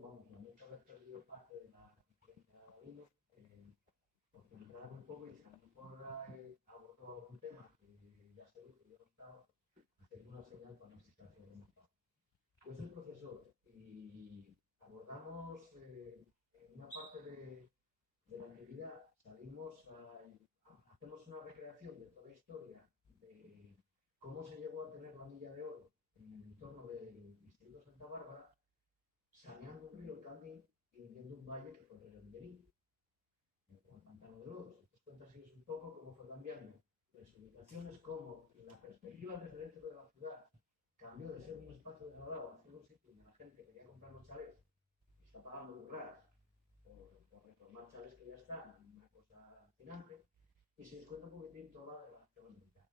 vamos, lamento haber perdido parte de la conferencia de Gabino, por centrar un poco y si a lo mejor abordó algún tema que ya sé que yo no estaba, hacer una señal para no estar haciendo un paso. Yo soy profesor y abordamos en una parte de la actividad, hacemos una recreación de toda la historia de cómo se llegó a tener la milla de oro en el entorno del Instituto Santa Bárbara, saneando un río Candín y viendo un valle que fue el río Miguelín, con el pantano de Lodos. Entonces cuenta así un poco cómo fue cambiando las ubicaciones, cómo la perspectiva desde dentro de la ciudad cambió de ser un espacio degradado a ser un sitio donde la gente quería comprar los chalés y está pagando burradas por reformar chalés que ya están, una cosa fascinante, y se descuenta un poquitín toda la relación mental.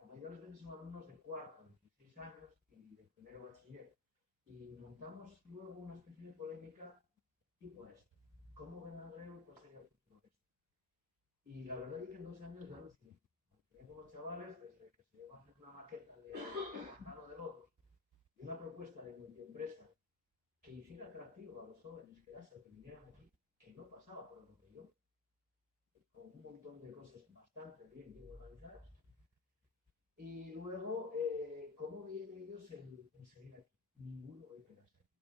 La mayoría de los son alumnos de cuarto, 16 años y de primero bachiller. Y montamos luego una especie de polémica tipo esto. ¿Cómo ven a Greu y cuál sería el futuro de esto? Y la verdad es que en 2 años ya lo hicimos. Tenemos los chavales, desde que se llegó a hacer una maqueta de Pantano de Lodos y una propuesta de multiempresa que hiciera atractivo a los jóvenes quedarse, que vinieran aquí, que no pasaba por el botellón, con un montón de cosas bastante bien organizadas. Y luego, ¿cómo vienen ellos en seguir aquí? Ninguno va a quedarse aquí.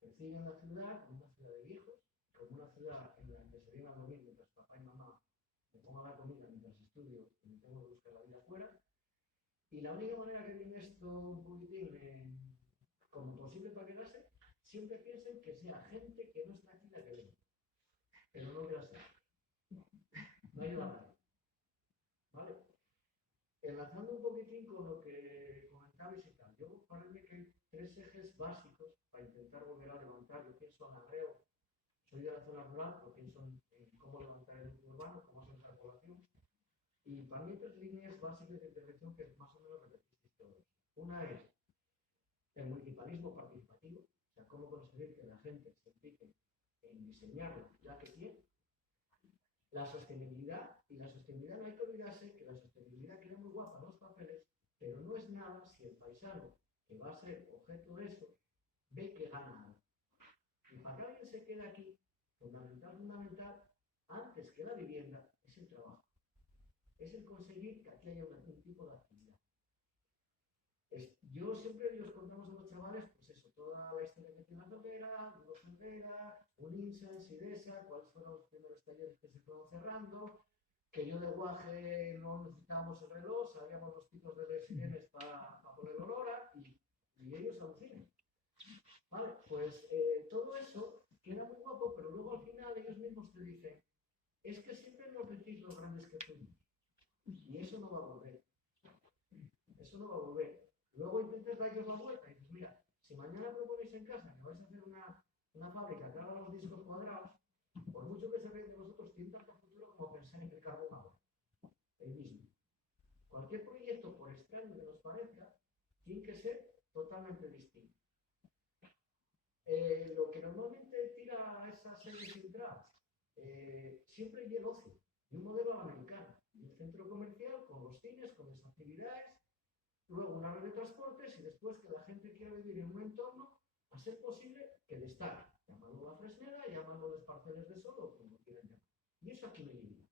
Perciben la ciudad como una ciudad de viejos, como una ciudad en la que se viene a dormir mientras papá y mamá me pongan la comida mientras estudio y me tengo que buscar la vida afuera. Y la única manera que viene esto un poquitín como posible para quedarse, siempre piensen que sea gente que no está aquí la que viene. Pero no que la sea. No ayuda a nadie. ¿Vale? Enlazando un poquitín con lo que comentabais y tal, yo parece que hay 3 ejes básicos para intentar volver a levantar. Yo pienso en Arreo, soy de la zona rural, pero pienso en cómo levantar el núcleo urbano, cómo asentar la población. Y para mí 3 líneas básicas de intervención que más o menos repetisteis todos. Una es el municipalismo participativo, o sea, cómo conseguir que la gente se implique en diseñar la ciudad que tiene. La sostenibilidad, y la sostenibilidad no hay que olvidarse que la sostenibilidad queda muy guapa en los papeles, pero no es nada si el paisano que va a ser objeto de eso ve que gana algo. Y para que alguien se quede aquí, fundamental, antes que la vivienda, es el trabajo. Es el conseguir que aquí haya un tipo de actividad. Yo siempre os contamos a los chavales, pues eso, toda la historia que tiene la Cervera, Duro Cervera, Uninsa, Sidesa, cuáles fueron los primeros talleres que se fueron cerrando, que yo de guaje no necesitábamos el reloj, sabíamos los tipos de sirenes para poner hora y ellos alucinan. Vale, pues todo eso queda muy guapo, pero luego al final ellos mismos te dicen, es que siempre nos decís los grandes que fuimos, y eso no va a volver. Eso no va a volver. Luego intentas darles la vuelta y dices, mira, si mañana proponéis en casa que vais a hacer una fábrica que haga los discos cuadrados, por mucho que se ríen de vosotros, tiene tanto futuro como pensar en el carbón ahora. El mismo. Cualquier proyecto, por extraño que nos parezca, tiene que ser totalmente distinto. Lo que normalmente tira a esas series centrales siempre llega el ocio, de un modelo americano, de un centro comercial con los cines, con las actividades, luego una red de transportes y después que la gente quiera vivir en un entorno, a ser posible que destaque, llamándolo la Fresneda, llamándolo las parcelas de sol o como quieran llamar. Y eso aquí me limita.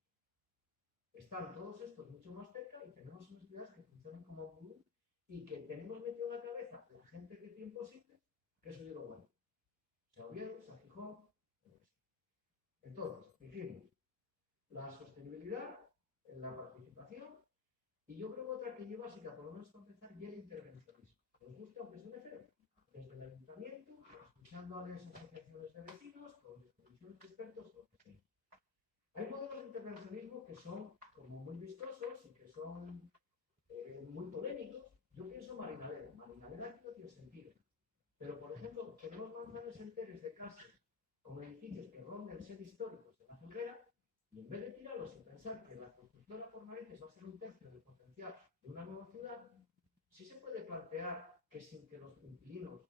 Están todos estos mucho más cerca y tenemos unas ciudades que funcionan como un y que tenemos metido en la cabeza la gente que tiene posible, que eso es lo bueno. Sea Oviedo, sea Gijón, entonces, dijimos, la sostenibilidad, la participación, y yo creo que otra que lleva básica, por lo menos para empezar, y el intervencionismo. Nos gusta, aunque suene feo, desde el ayuntamiento, escuchando a las asociaciones de vecinos, con las comisiones de expertos, lo que sea. Hay modelos de intervencionismo que son como muy vistosos y que son muy polémicos. Yo pienso Marinaleda. Marinaleda aquí no tiene sentido. Pero, por ejemplo, tenemos manzanas enteras de casas con edificios que ronden ser históricos de la Cervera, y en vez de tirarlos y pensar que la constructora por narices va a ser un tercio del potencial de una nueva ciudad, sí se puede plantear que sin que los inquilinos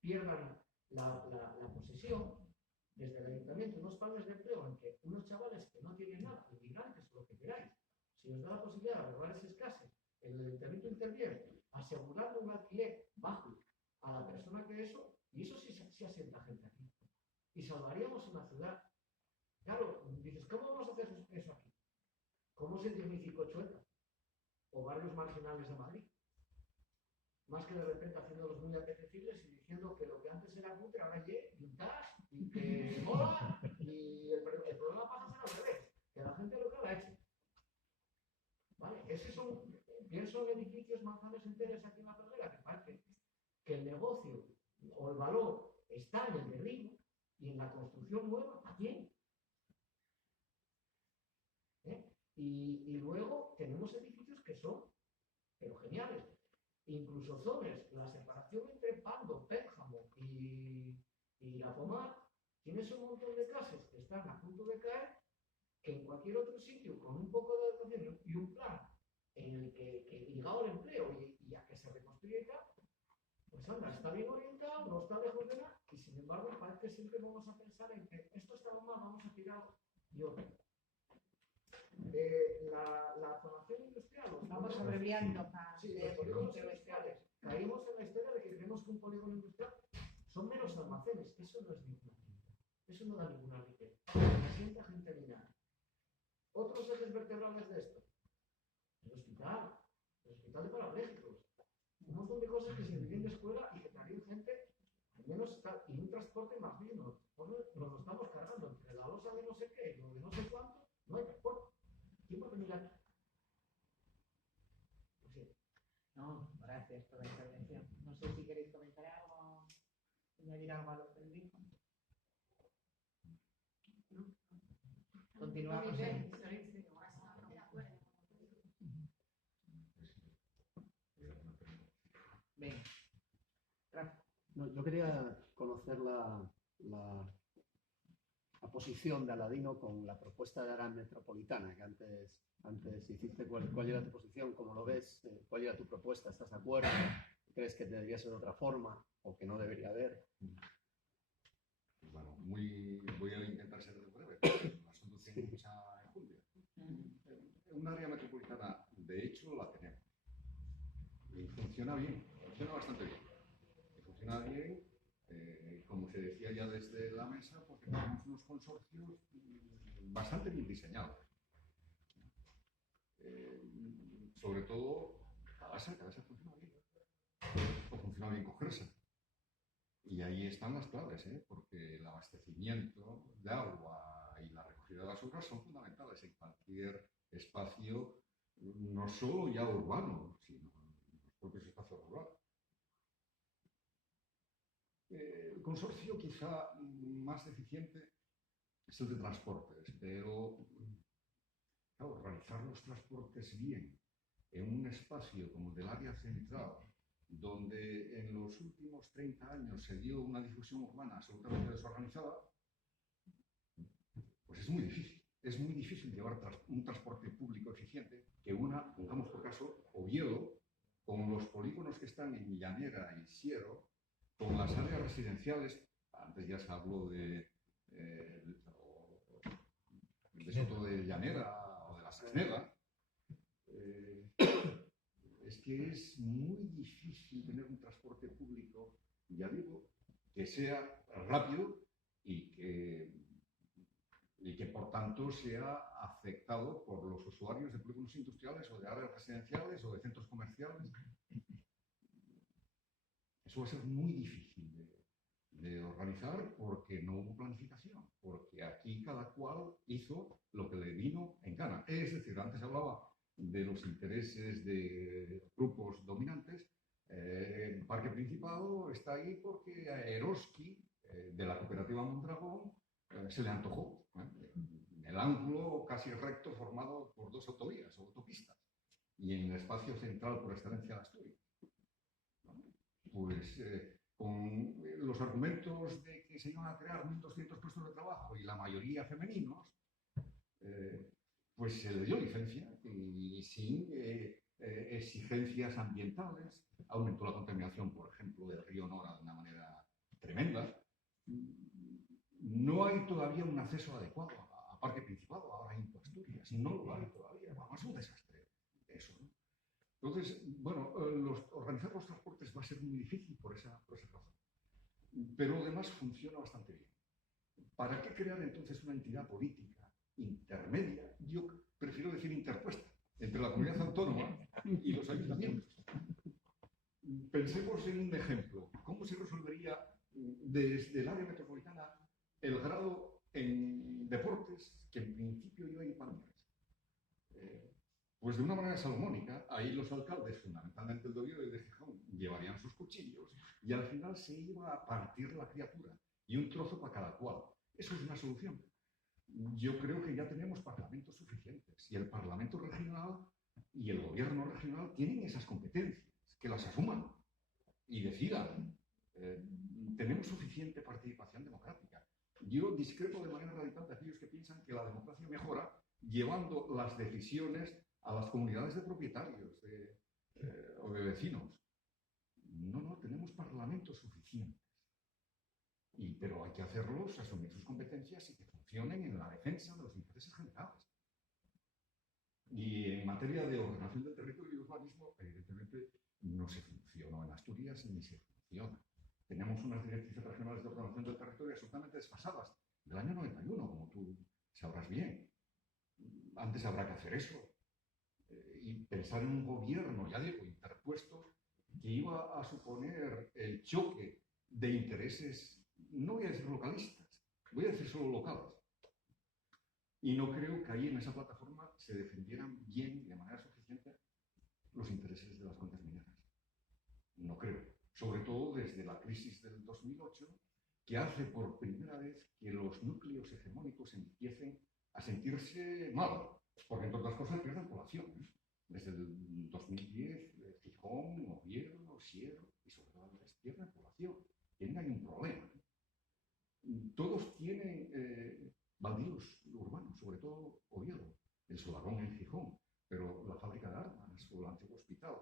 pierdan la posesión, desde el ayuntamiento, unos planes de empleo en que unos chavales que no tienen nada, inmigrantes o lo que queráis, si os da la posibilidad de arreglar ese escasez, el ayuntamiento interviene asegurando un alquiler bajo a la persona que eso, y eso sí si asienta gente aquí. Y salvaríamos una ciudad. Claro, dices, ¿cómo vamos a hacer eso aquí? ¿Cómo se dignificó Chueca? O barrios marginales de Madrid. Más que de repente haciéndolos muy apetecibles y diciendo que lo que antes era cutre ahora es vintage y que mola, y el problema pasa a ser al revés, que la gente lo que la eche. ¿Vale? Ese es pienso en edificios manzanas enteras aquí en la Pedrera, que parece que el negocio o el valor está en el derribo y en la construcción nueva. ¿A quién? Y luego tenemos edificios que son, pero geniales. Incluso zonas, la separación entre Pando, Pénjamo y La Pomar, tienes un montón de casas que están a punto de caer, que en cualquier otro sitio, con un poco de educación y un plan en el que ligado al empleo y a que se reconstruya y tal, pues anda, está bien orientado, no está lejos de nada, y sin embargo parece que siempre vamos a pensar en que esto está mal, vamos a tirar y otro. La formación industrial. Vamos abreviando para sí, los polígonos industriales. Caímos en la historia de que creemos que un polígono industrial son menos almacenes. Eso no es ninguna riqueza. Eso no da ninguna riqueza. Se sienta gente ni nada. Otros ejes vertebrales de esto. El hospital de parapléjicos. Un montón de cosas que se viven de escuela y que traen gente, al menos, y un transporte más digno. Nos lo estamos cargando entre la losa de no sé qué y lo de no sé cuánto. No hay transporte. ¿Quién va a venir aquí? Pues sí. No, gracias por la intervención. No sé si queréis comentar algo, añadir algo a lo que dijo. ¿No? Continuamos. Bien. No, yo quería conocer la posición de Aladino con la propuesta de área metropolitana, que antes hiciste. ¿Cuál era tu posición? ¿Cómo lo ves? ¿Cuál era tu propuesta? ¿Estás de acuerdo? ¿Crees que debería ser de otra forma o que no debería haber? Bueno, voy a intentar ser breve, porque el asunto tiene mucha enjundia. Un área metropolitana, de hecho, la tenemos. Y funciona bien, funciona bastante bien. Y funciona bien, como se decía ya desde la mesa, porque tenemos unos consorcios bastante bien diseñados. Sobre todo, Cabasa funciona bien. O funciona bien cogerse. Y ahí están las claves, porque el abastecimiento de agua y la recogida de basura son fundamentales en cualquier espacio, no solo ya urbano, sino en los propios espacios rurales. El consorcio quizá más eficiente es el de transportes, pero claro, realizar los transportes bien en un espacio como el del área central, donde en los últimos 30 años se dio una difusión urbana absolutamente desorganizada, pues es muy difícil. Es muy difícil llevar un transporte público eficiente que pongamos por caso, Oviedo, con los polígonos que están en Llanera y Siero, con las áreas residenciales, antes ya se habló de Soto de Llanera o de la Sagrera, es que es muy difícil tener un transporte público, ya digo, que sea rápido y que por tanto sea aceptado por los usuarios de polígonos industriales o de áreas residenciales o de centros comerciales. Eso va a ser muy difícil de organizar porque no hubo planificación, porque aquí cada cual hizo lo que le vino en gana. Es decir, antes hablaba de los intereses de grupos dominantes. El Parque Principado está ahí porque a Eroski, de la cooperativa Mondragón, se le antojó. En el ángulo casi recto formado por dos autovías o autopistas y en el espacio central por excelencia de Asturias. Pues con los argumentos de que se iban a crear 1.200 puestos de trabajo y la mayoría femeninos, pues se le dio licencia y sin exigencias ambientales. Aumentó la contaminación, por ejemplo, del río Nora de una manera tremenda. No hay todavía un acceso adecuado a Parque Principado, ahora en Asturias. No lo hay todavía. Vamos, es un desastre eso, ¿no? Entonces, bueno, organizar los transportes va a ser muy difícil por esa razón. pero además funciona bastante bien. ¿Para qué crear entonces una entidad política intermedia? Yo prefiero decir interpuesta entre la comunidad autónoma y los ayuntamientos. Pensemos en un ejemplo. ¿Cómo se resolvería desde el área metropolitana el grado en deportes que en principio iba a impartir? Pues de una manera salomónica. Ahí los alcaldes, fundamentalmente el de Oviedo y el de Gijón, llevarían sus cuchillos y al final se iba a partir la criatura y un trozo para cada cual. Eso es una solución. Yo creo que ya tenemos parlamentos suficientes y el Parlamento regional y el gobierno regional tienen esas competencias, que las asuman y decidan. Tenemos suficiente participación democrática. Yo discrepo de manera radical de aquellos que piensan que la democracia mejora llevando las decisiones a las comunidades de propietarios o de vecinos. No, tenemos parlamentos suficientes. Pero hay que hacerlos, asumir sus competencias y que funcionen en la defensa de los intereses generales. Y en materia de ordenación del territorio y urbanismo, evidentemente no se funcionó en Asturias ni se funciona. Tenemos unas directrices regionales de ordenación del territorio absolutamente desfasadas, del año 91, como tú sabrás bien. Antes habrá que hacer eso. Y pensar en un gobierno, ya digo, interpuesto, que iba a suponer el choque de intereses, no voy a decir localistas, voy a decir solo locales. Y no creo que ahí en esa plataforma se defendieran bien y de manera suficiente los intereses de las cuencas mineras. No creo. Sobre todo desde la crisis del 2008, que hace por primera vez que los núcleos hegemónicos empiecen a sentirse mal, porque entre otras cosas pierden población. Desde el 2010, Gijón, Oviedo, Siero y sobre todo pierden población. Tienen ahí un problema. Todos tienen baldíos urbanos, sobre todo Oviedo, el Solarón en Gijón, pero la fábrica de armas o el antiguo hospital.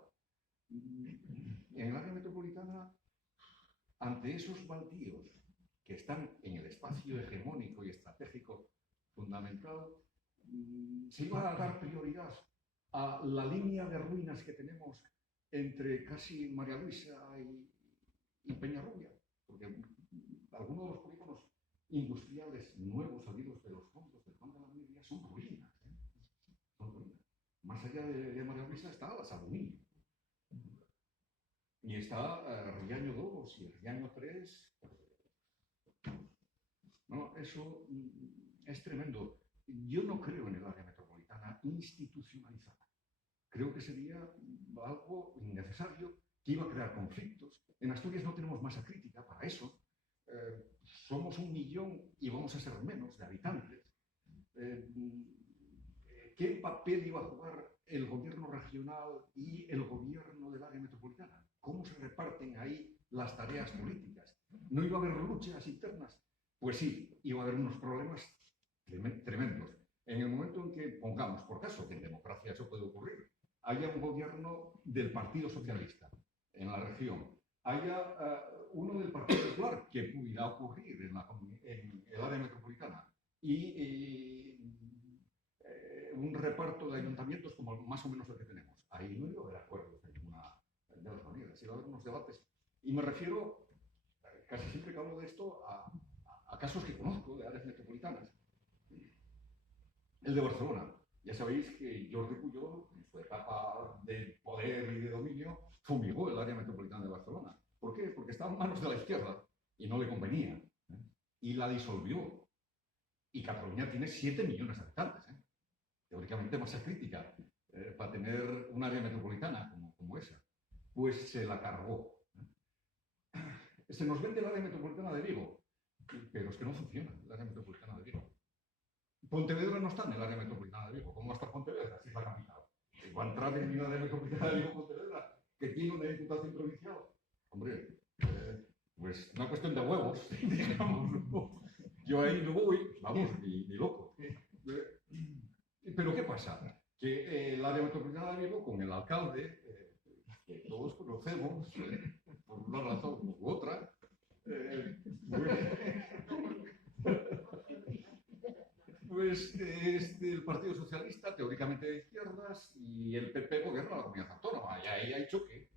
En el área metropolitana, ante esos baldíos que están en el espacio hegemónico y estratégico fundamental, se iba a dar prioridad a la línea de ruinas que tenemos entre casi María Luisa y Peñarrubia, porque algunos de los polígonos industriales nuevos salidos de los fondos del Fondo de la Minería son ruinas. Son ruinas. Más allá de María Luisa está la Salomía. Y está Riaño 2 y Riaño 3. No, eso es tremendo. Yo no creo en el área metropolitana institucionalizada. Creo que sería algo innecesario, que iba a crear conflictos. En Asturias no tenemos masa crítica para eso. Somos 1 millón y vamos a ser menos de habitantes. ¿Qué papel iba a jugar el gobierno regional y el gobierno del área metropolitana? ¿Cómo se reparten ahí las tareas políticas? ¿No iba a haber luchas internas? Pues sí, iba a haber unos problemas tremendos. En el momento en que pongamos, por caso, que en democracia eso puede ocurrir, haya un gobierno del Partido Socialista en la región, haya uno del Partido Popular, que pudiera ocurrir en el área metropolitana, y un reparto de ayuntamientos como más o menos el que tenemos. Ahí no iba a haber acuerdos de ninguna de las maneras, iba a haber unos debates. Y me refiero, casi siempre que hablo de esto, a casos que conozco de áreas metropolitanas. El de Barcelona. Ya sabéis que Jordi Pujol, en su etapa de poder y de dominio, fumigó el área metropolitana de Barcelona. ¿Por qué? Porque estaba en manos de la izquierda y no le convenía. Y la disolvió. Y Cataluña tiene 7 millones de habitantes. Teóricamente masa crítica para tener un área metropolitana como esa. Pues se la cargó. Se nos vende el área metropolitana de Vigo, pero es que no funciona el área metropolitana de Vigo. Pontevedra no está en el área metropolitana de Vigo. ¿Cómo va a estar Pontevedra? Si es la capital. Va a entrar en el área metropolitana de Vigo Pontevedra, que tiene una diputación provincial. Hombre, pues una cuestión de huevos, digamos. Yo ahí no voy, vamos, ni loco. Pero ¿qué pasa? Que el área metropolitana de Vigo, con el alcalde, que todos conocemos, por una razón u otra, pues es del Partido Socialista, teóricamente de izquierdas, y el PP gobierna la comunidad autónoma, y ahí hay choque.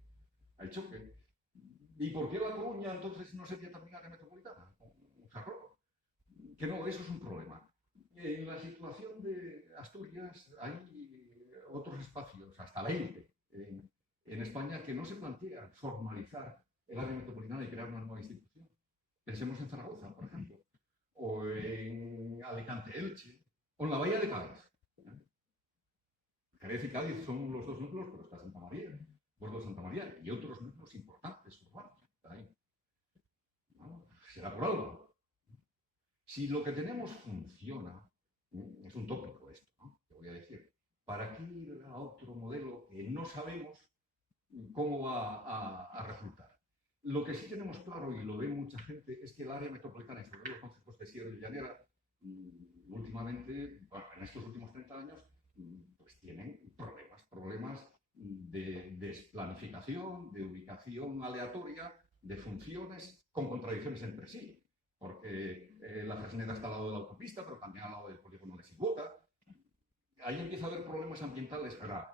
¿Y por qué La Coruña entonces no sería también área metropolitana? Un jarro. Que no, eso es un problema. En la situación de Asturias hay otros espacios, hasta la élite, en España, que no se plantea formalizar el área metropolitana y crear una nueva institución. Pensemos en Zaragoza, por ejemplo, o en Alicante, Elche, o en la Bahía de Cádiz. Jerez y Cádiz son los dos núcleos, pero está Santa María, Puerto de Santa María, y otros núcleos importantes urbanos. Ahí. ¿No? Será por algo. Si lo que tenemos funciona, es un tópico esto, ¿no? Te voy a decir, ¿para qué ir a otro modelo que no sabemos cómo va a resultar? Lo que sí tenemos claro, y lo ve mucha gente, es que el área metropolitana y sobre los concejos de Sierra y Llanera, últimamente, bueno, en estos últimos 30 años, pues tienen problemas de desplanificación, de ubicación aleatoria, de funciones con contradicciones entre sí. Porque la Fresneda está al lado de la autopista, pero también al lado del polígono de Sigüota. Ahí empieza a haber problemas ambientales graves.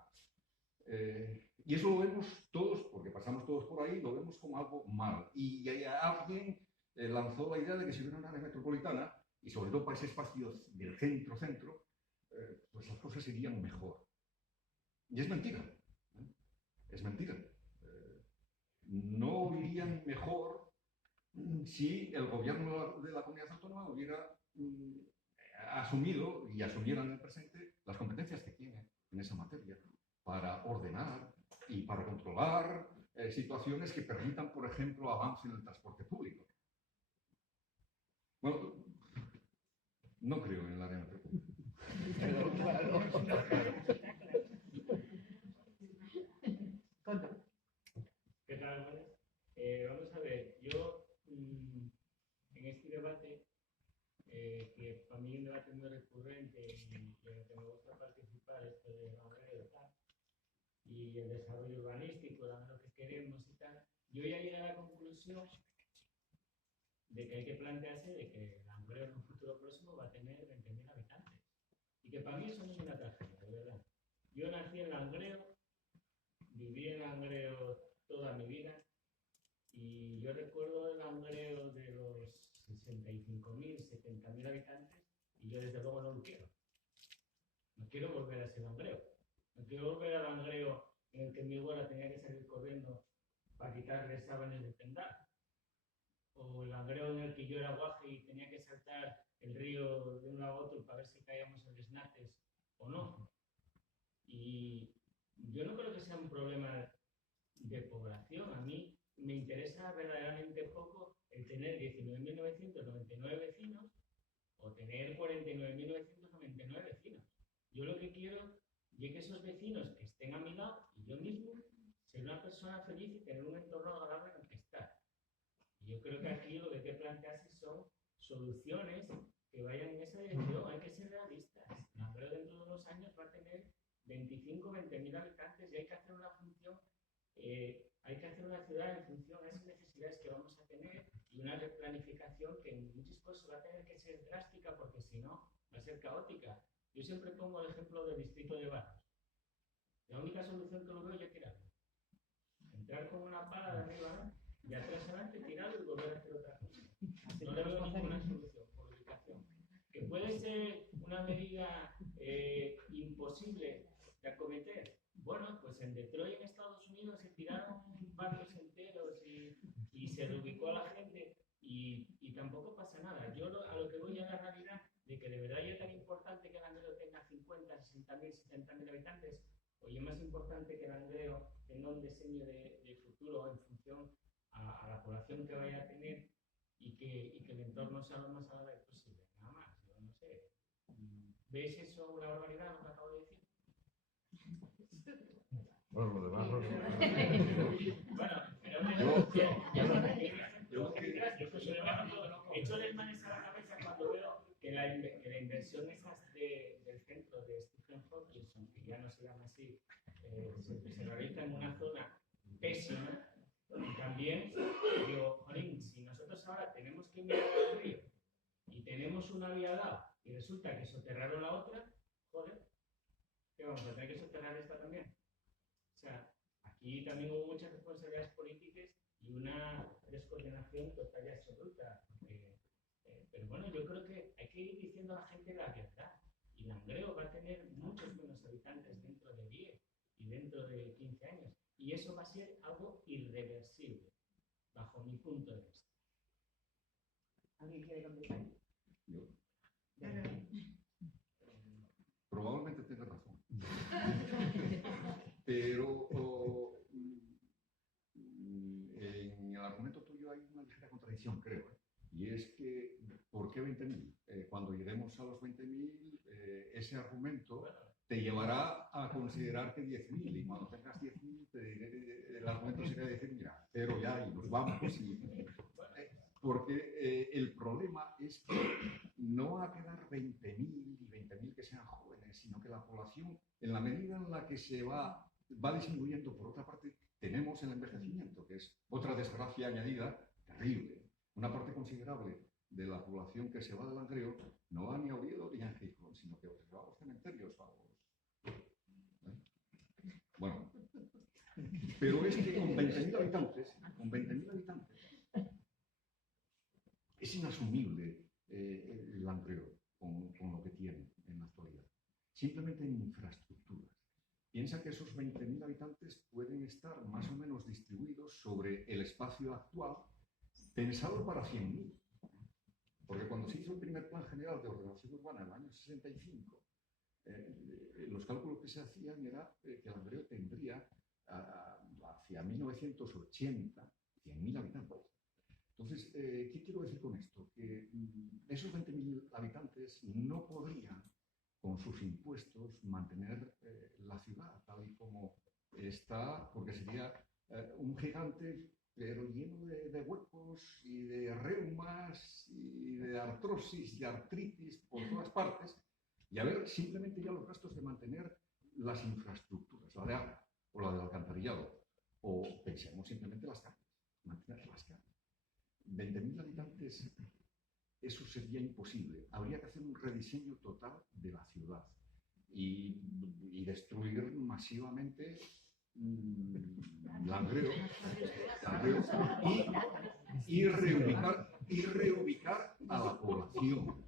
Y eso lo vemos todos, porque pasamos todos por ahí, lo vemos como algo mal. Y alguien lanzó la idea de que si hubiera una área metropolitana, y sobre todo para ese espacio del centro-centro, pues las cosas irían mejor. Y es mentira. Es mentira. No irían mejor si el gobierno de la comunidad autónoma hubiera asumido y asumiera en el presente las competencias que tiene en esa materia para ordenar y para controlar situaciones que permitan, por ejemplo, avance en el transporte público. Bueno, no creo en el área metropolitana. ¿Qué tal? Vamos a ver, yo en este debate, que para mí es un debate muy recurrente y en el que me gusta participar, esto de la tal, y el desarrollo urbanístico, lo que queremos y tal, yo ya llegué a la conclusión de que hay que plantearse de que Langreo en un futuro próximo va a tener 20.000 habitantes. Y que para mí eso no es una tragedia, de verdad. Yo nací en Langreo, viví en Langreo toda mi vida, y yo recuerdo el Langreo de los 65.000, 70.000 habitantes, y yo desde luego no lo quiero. No quiero volver a ese Langreo. No quiero volver al Langreo en el que mi abuela tenía que salir corriendo para quitarle sábanas de tendal. O el Langreo en el que yo era guaje y tenía que saltar el río de un lado a otro para ver si caíamos en desnates o no. Y yo no creo que sea un problema de población. A mí me interesa verdaderamente poco el tener 19.999 vecinos o tener 49.999 vecinos. Yo lo que quiero es que esos vecinos que estén a mi lado y yo mismo ser una persona feliz y tener un entorno agradable en el que estar. Y yo creo que aquí lo que hay que plantearse son soluciones que vayan en esa dirección. Hay que ser realistas. Pero dentro de unos años va a tener 20.000 habitantes y hay que hacer una función, hay que hacer una ciudad en función a esas necesidades que vamos a tener y una planificación que en muchas cosas va a tener que ser drástica porque si no va a ser caótica. Yo siempre pongo el ejemplo del distrito de Barros. La única solución que lo veo es tirarlo. Entrar con una pala de arriba y atrás adelante, tirarlo y volver a hacer otra cosa. No le veo ninguna solución por ubicación. Que puede ser una medida imposible de acometer. Bueno, pues en Detroit, en Estados Unidos, se tiraron barrios enteros y se reubicó a la gente y tampoco pasa nada. Yo a lo que voy a la realidad de que de verdad ya es tan importante que Langreo tenga 50, 60.000, 70.000 habitantes, o es más importante que Langreo tenga un diseño de futuro en función a la población que vaya a tener y que el entorno sea lo más agradable posible. Nada más, yo no sé. ¿Ves eso una barbaridad, lo que acabo de decir? Bueno, lo demás bueno, pero echo de manes a la cabeza cuando veo que la inversión esas del centro de Stephen Hawking, que ya no se llama así, se realiza en una zona pésima. Y también digo, jolín, si nosotros ahora tenemos que mirar al río y tenemos una vía al lado y resulta que soterraron la otra, joder, ¿qué vamos a tener que soterrar esta también? O sea, aquí también hubo muchas responsabilidades políticas y una descoordinación total y absoluta. Pero bueno, yo creo que hay que ir diciendo a la gente la verdad. Y Langreo va a tener muchos menos habitantes dentro de 10 y dentro de 15 años. Y eso va a ser algo irreversible, bajo mi punto de vista. ¿Alguien quiere contestar? Yo. Venga. Probablemente tenga razón. Pero en el argumento tuyo hay una ligera contradicción, creo. Y es que, ¿por qué 20.000? Cuando lleguemos a los 20.000, ese argumento te llevará a considerar que 10.000. Y cuando tengas 10.000, el argumento sería decir, mira, pero ya, y nos vamos. Porque el problema es que no va a quedar 20.000 y 20.000 que sean jóvenes, sino que la población, en la medida en la que se va disminuyendo, por otra parte, tenemos el envejecimiento, que es otra desgracia añadida terrible. Una parte considerable de la población que se va de Langreo no va ni a Oviedo ni a Gijón, sino que se va a los cementerios, Bueno, pero es que con 20.000 habitantes, es inasumible el Langreo con lo que tiene en la actualidad. Simplemente en infraestructuras. Piensa que esos 20.000 habitantes pueden estar más o menos distribuidos sobre el espacio actual, pensado para 100.000. Porque cuando se hizo el primer plan general de ordenación urbana en el año 65, los cálculos que se hacían era que Langreo tendría hacia 1980 100.000 habitantes. Entonces, ¿qué quiero decir con esto? Que esos 20.000 habitantes no podrían, con sus impuestos, mantener la ciudad tal y como está, porque sería un gigante, pero lleno de huecos y de reumas y de artrosis y artritis por todas partes. Y a ver, simplemente ya los gastos de mantener las infraestructuras, la de agua o la del alcantarillado, o pensemos simplemente las calles, mantener las calles. 20.000 habitantes, eso sería imposible. Habría que hacer un rediseño total de la ciudad y destruir masivamente Langreo y reubicar a la población.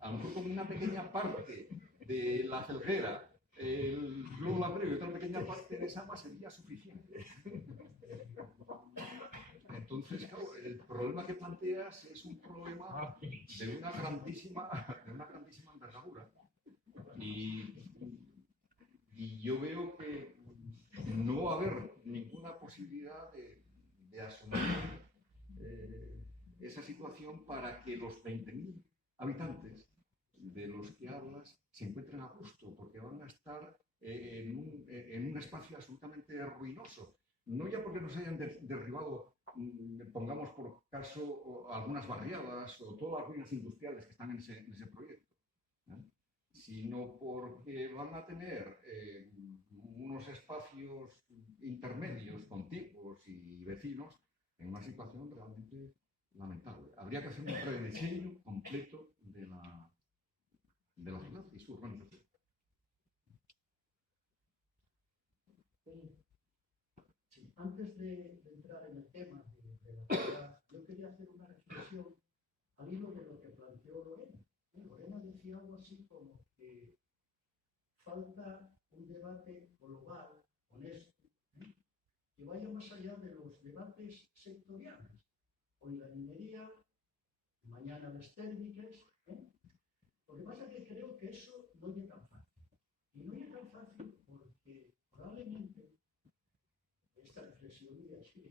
A lo mejor con una pequeña parte de la Felguera, el Club Langreo y otra pequeña parte de Sama sería suficiente. Entonces, claro, el problema que planteas es un problema de una grandísima envergadura. Y yo veo que no va a haber ninguna posibilidad de asumir esa situación para que los 20.000 habitantes de los que hablas se encuentren a gusto, porque van a estar en un espacio absolutamente ruinoso. No ya porque nos hayan derribado, pongamos por caso, algunas barriadas o todas las ruinas industriales que están en ese proyecto, sino porque van a tener unos espacios intermedios, contiguos y vecinos en una situación realmente lamentable. Habría que hacer un rediseño completo de la ciudad y su organización. Sí, antes de entrar en el tema de la ciudad, yo quería hacer una reflexión al hilo de lo que planteó Lorena. Lorena decía algo así como que falta un debate global, honesto, que vaya más allá de los debates sectoriales. Hoy la minería, mañana las térmicas. Lo que pasa es que creo que eso no es tan fácil. Y no es tan fácil porque probablemente esta reflexión mía sí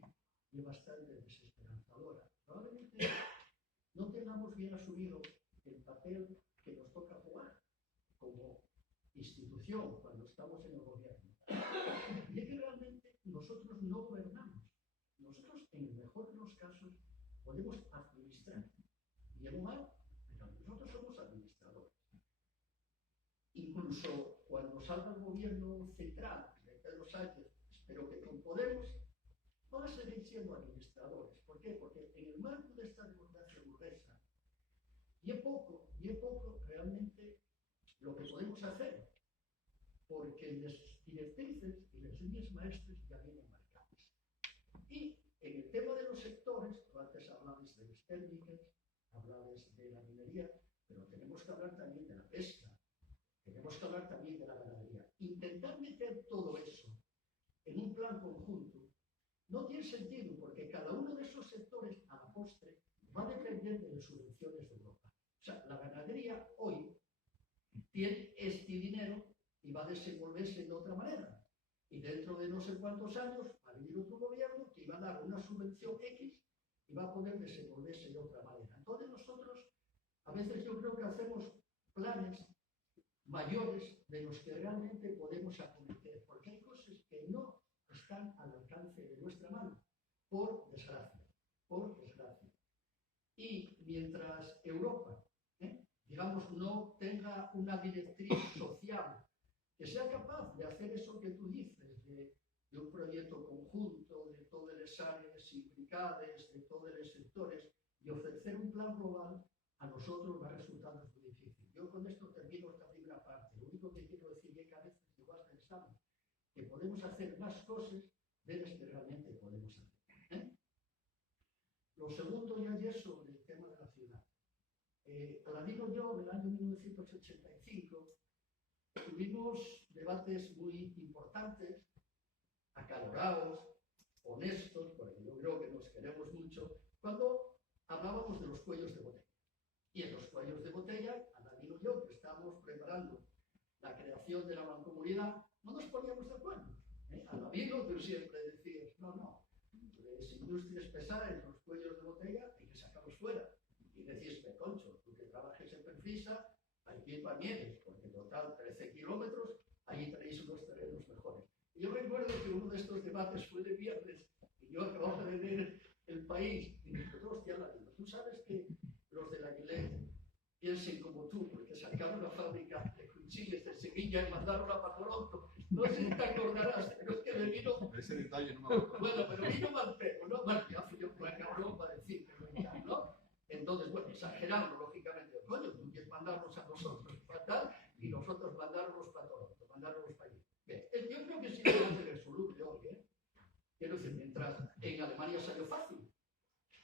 es bastante desesperanzadora. Probablemente no tengamos bien asumido el papel que nos toca jugar como institución cuando estamos en el gobierno. Y es que realmente nosotros no gobernamos. Nosotros, en el mejor de los casos, podemos administrar. Bien o mal, pero nosotros somos administradores. Incluso cuando salga el gobierno central de Pedro Sánchez, espero que con Podemos, van a seguir siendo administradores. ¿Por qué? Porque en el marco de esta democracia burguesa, y es poco realmente lo que podemos hacer, porque las directrices y las líneas maestras ya vienen marcadas. en el tema de los sectores, tú antes hablabas de los térmicos, hablabas de la minería, pero tenemos que hablar también de la pesca, tenemos que hablar también de la ganadería. Intentar meter todo eso en un plan conjunto no tiene sentido, porque cada uno de esos sectores, a la postre, va a depender de las subvenciones de Europa. O sea, la ganadería hoy tiene este dinero y va a desenvolverse de otra manera. Y dentro de no sé cuántos años va a venir otro gobierno que va a dar una subvención X y va a poder desenvolverse de otra manera. Entonces nosotros, a veces yo creo que hacemos planes mayores de los que realmente podemos acometer, porque hay cosas que no están al alcance de nuestra mano, por desgracia, por desgracia. Y mientras Europa, digamos, no tenga una directriz social que sea capaz de hacer eso que tú dices, de un proyecto conjunto, de todas las áreas implicadas, de todos los sectores, y ofrecer un plan global, a nosotros va a resultar muy difícil. Yo con esto termino esta primera parte. Lo único que quiero decir es que a veces igual pensamos que podemos hacer más cosas de las que realmente podemos hacer. Lo segundo ya es sobre el tema de la ciudad. Aladino y yo, en el año 1985, tuvimos debates muy importantes, acalorados, honestos, porque yo creo que nos queremos mucho, cuando hablábamos de los cuellos de botella. Y en los cuellos de botella, Aladino y yo, que estábamos preparando la creación de la mancomunidad, no nos poníamos de acuerdo. Aladino, tú siempre decías, no, las industrias pesadas, los cuellos de botella, hay que sacarlos fuera. Y decís, Concho, tú que trabajes en Perfisa, hay que ir para Mieres, porque en total 13 kilómetros, allí tenéis unos terrenos mejores. Y yo recuerdo que uno de estos debates fue de viernes, y yo acababa de ver El País, y dije, hostia, Aladino, tú sabes que los del Aguilé piensen como tú, porque sacaron la fábrica de cuchillos de Sevilla y mandaron a para Toronto. No sé si te acordarás, pero es que me vino... Ese detalle no me acuerdo. Bueno, pero vino mal pego, ¿no? Mal piazo, yo fue cabrón para decir que no era, ¿no? Entonces, bueno, exagerando, lógicamente, coño, tú quieres mandarnos a nosotros fatal y nosotros mandarnos para Toronto, mandarnos para allí. Bien, yo creo que sí debemos de resoluble hoy, ¿eh? Quiero decir, mientras en Alemania salió fácil.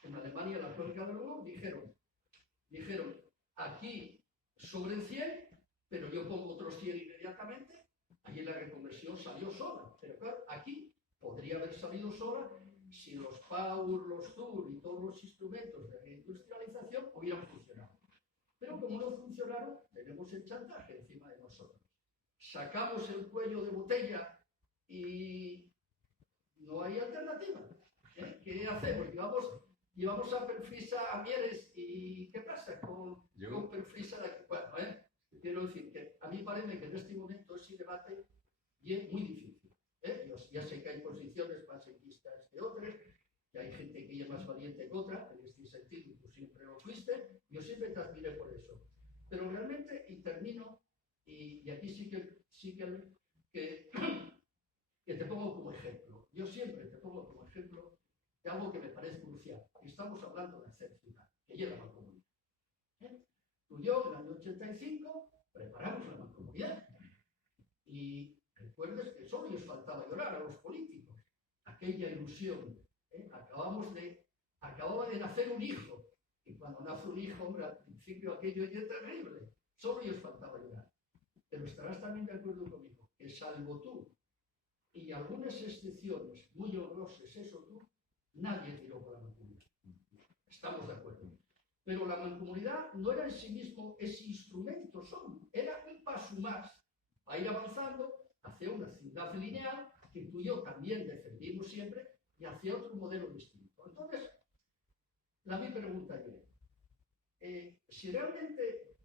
En Alemania, la crónica de luego, dijeron, aquí sobren 100, pero yo pongo otros 100 inmediatamente. Allí la reconversión salió sola. Pero claro, aquí podría haber salido sola si los PAUR, los TUR y todos los instrumentos de reindustrialización hubieran funcionado. Pero como no funcionaron, tenemos el chantaje encima de nosotros. Sacamos el cuello de botella y no hay alternativa. ¿Qué hacemos? Llevamos a Perfisa a Mieres y ¿qué pasa con Perfisa de aquí? Bueno, quiero decir que a mí parece que en este momento ese debate es muy difícil. Yo ya sé que hay posiciones más equistas que otras, que hay gente que es más valiente que otra, en este sentido tú siempre lo fuiste, yo siempre te admiré por eso. Pero realmente, y termino, y aquí sí que te pongo como ejemplo. Yo siempre te pongo como ejemplo de algo que me parece crucial. Estamos hablando de hacer ciudad, que lleva la mancomunidad. Tú y yo, en el año 85, preparamos la mancomunidad. Y recuerdes que solo les faltaba llorar a los políticos. Aquella ilusión. Acababa de nacer un hijo. Y cuando nace un hijo, hombre, al principio aquello es terrible. Solo les faltaba llorar. Pero estarás también de acuerdo conmigo, que salvo tú y algunas excepciones muy honrosas, eso tú, nadie tiró por la mancomunidad. Estamos de acuerdo. Pero la mancomunidad no era en sí mismo ese instrumento solo, era un paso más a ir avanzando hacia una ciudad lineal que tú y yo también defendimos siempre y hacia otro modelo distinto. Entonces, mi pregunta es, si realmente,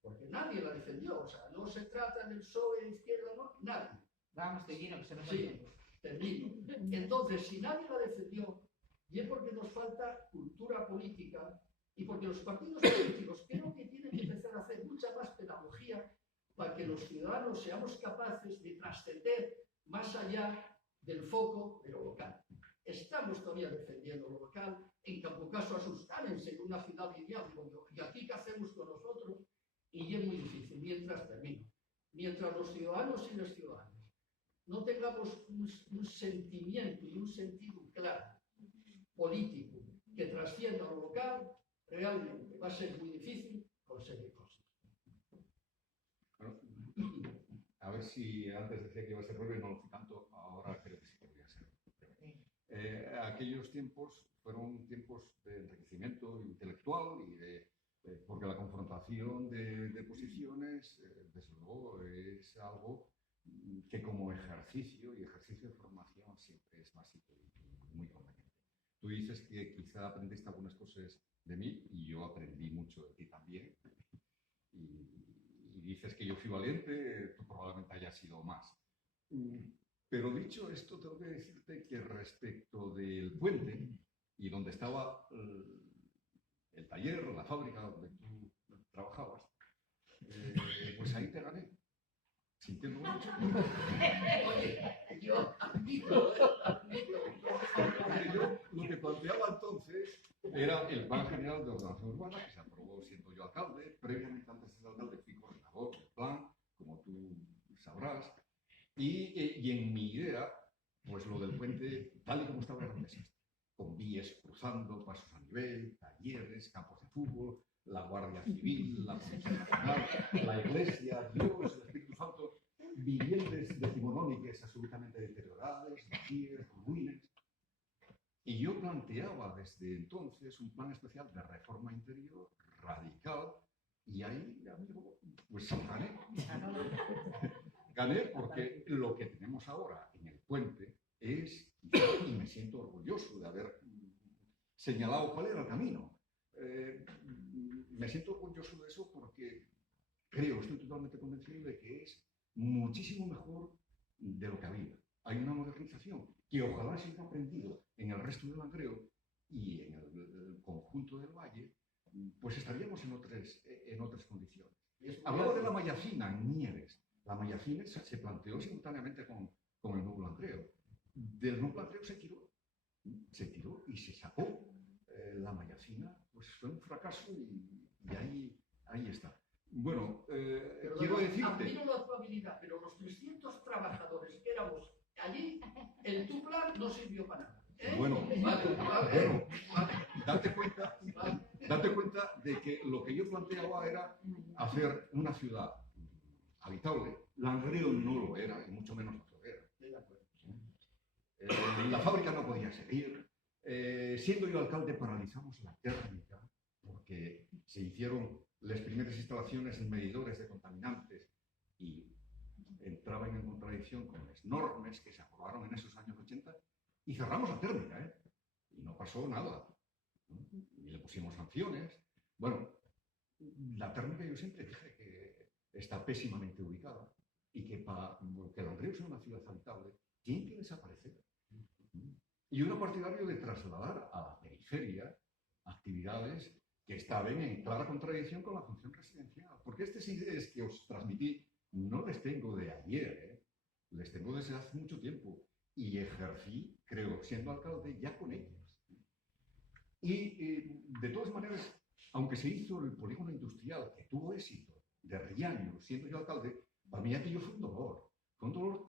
porque nadie la defendió, o sea, no se trata del PSOE de izquierda, no, nadie. Vamos, termino, que se nos Sí, termino. Entonces, si nadie la defendió, y es porque nos falta cultura política y porque los partidos políticos creo que tienen que empezar a hacer mucha más pedagogía para que los ciudadanos seamos capaces de trascender más allá del foco de lo local. Estamos todavía defendiendo lo local, en todo caso asustárense en una ciudad lineal, y aquí qué hacemos con nosotros, y es muy difícil, mientras los ciudadanos y las ciudadanas no tengamos un sentimiento y un sentido claro político que trascienda lo local, realmente va a ser muy difícil conseguir cosas. Bueno, a ver si antes decía que iba a ser breve, no lo fui tanto, ahora creo que sí que voy a ser breve. Aquellos tiempos fueron tiempos de enriquecimiento intelectual y porque la confrontación de posiciones, desde luego, es algo que como ejercicio de formación siempre es básico y muy conveniente. Tú dices que quizá aprendiste algunas cosas de mí y yo aprendí mucho de ti también. Y dices que yo fui valiente, tú probablemente hayas sido más. Pero dicho esto, tengo que decirte que respecto del puente y donde estaba el taller, la fábrica donde tú trabajabas, pues ahí te gané. Sintiendo mucho. Oye, yo admito. Yo lo que planteaba entonces era el Plan General de Ordenación Urbana, que se aprobó siendo yo alcalde. Previamente, antes de ser alcalde, fui coordinador del plan, como tú sabrás. Y en mi idea, pues lo del puente, tal y como estaba, era un desastre. Con vías cruzando, pasos a nivel, talleres, campos de fútbol, la Guardia Civil, la Policía Nacional, la Iglesia, Dios, el Espíritu Santo, viviendas decimonónicas absolutamente deterioradas, vacías, ruinas. Y yo planteaba desde entonces un plan especial de reforma interior radical y ahí, amigo, pues gané. Gané porque lo que tenemos ahora en el puente es, y me siento orgulloso de haber señalado cuál era el camino. Me siento orgulloso de eso porque estoy totalmente convencido de que es muchísimo mejor de lo que había. Hay una modernización que ojalá se haya aprendido en el resto del Langreo y en el conjunto del valle, pues estaríamos en otras condiciones. Hablaba de la malla fina en Nieves. La malla fina se planteó simultáneamente con el nuevo Langreo. Del nuevo Langreo se tiró y se sacó. La malla fina pues fue un fracaso y ahí está. Bueno, quiero decirte... Admiro la tu habilidad, pero los 300 trabajadores que éramos allí, tu plan no sirvió para nada. Bueno, Vale. Date cuenta de que lo que yo planteaba era hacer una ciudad habitable. Langreo no lo era, y mucho menos lo era. La fábrica no podía seguir. Siendo yo alcalde, paralizamos la térmica porque se hicieron las primeras instalaciones en medidores de contaminantes y entraban en contradicción con las normas que se aprobaron en esos años 80 y cerramos la térmica, y no pasó nada. Y le pusimos sanciones. Bueno, la térmica yo siempre dije que está pésimamente ubicada y que para que Langreo sea una ciudad habitable tiene que desaparecer. Y yo era partidario de trasladar a la periferia actividades que estaban en clara contradicción con la función residencial. Porque estas ideas que os transmití no les tengo de ayer, les tengo desde hace mucho tiempo. Y ejercí, creo, siendo alcalde ya con ellas. Y de todas maneras, aunque se hizo el polígono industrial que tuvo éxito de Rellaño, siendo yo alcalde, para mí aquello fue un dolor. Fue un dolor